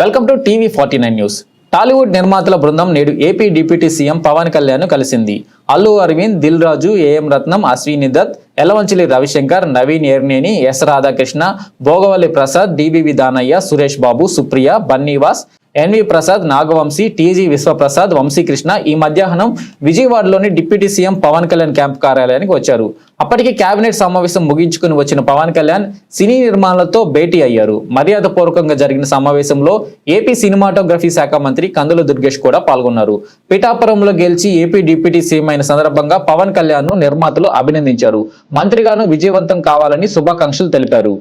Welcome to TV 49 news. Tollywood నిర్మాతల బృందం నేడు AP deputy CM Pawan Kalyan కలిసింది. Allu Aravind, Dil Raju, AM Ratnam, Ashwini Dutt, Yalamanchili Ravishankar, Naveen Yerneni, S Radhakrishna, Bhogavalli Prasad, DBV Danayya, Suresh Babu, Supriya, Bunny Vas, NV Prasad, Nagavamsi, TG Vishwaprasad, Vamsikrishna ఈ మధ్యాహ్నం విజయవాడలోని deputy CM Pawan Kalyan camp కార్యాలయానికి వచ్చారు. అప్పటికి కేబినెట్ సమావేశం ముగించుకుని వచ్చిన పవన్ కళ్యాణ్ సినీ నిర్మాణాలతో భేటీ అయ్యారు. మర్యాదపూర్వకంగా జరిగిన సమావేశంలో ఏపీ సినిమాటోగ్రఫీ శాఖ మంత్రి కందుల దుర్గేష్ కూడా పాల్గొన్నారు. పిఠాపురంలో గెలిచి ఏపీ డిప్యూటీ సీఎం అయిన సందర్భంగా పవన్ కళ్యాణ్ ను నిర్మాతలు అభినందించారు. మంత్రిగాను విజయవంతం కావాలని శుభాకాంక్షలు తెలిపారు.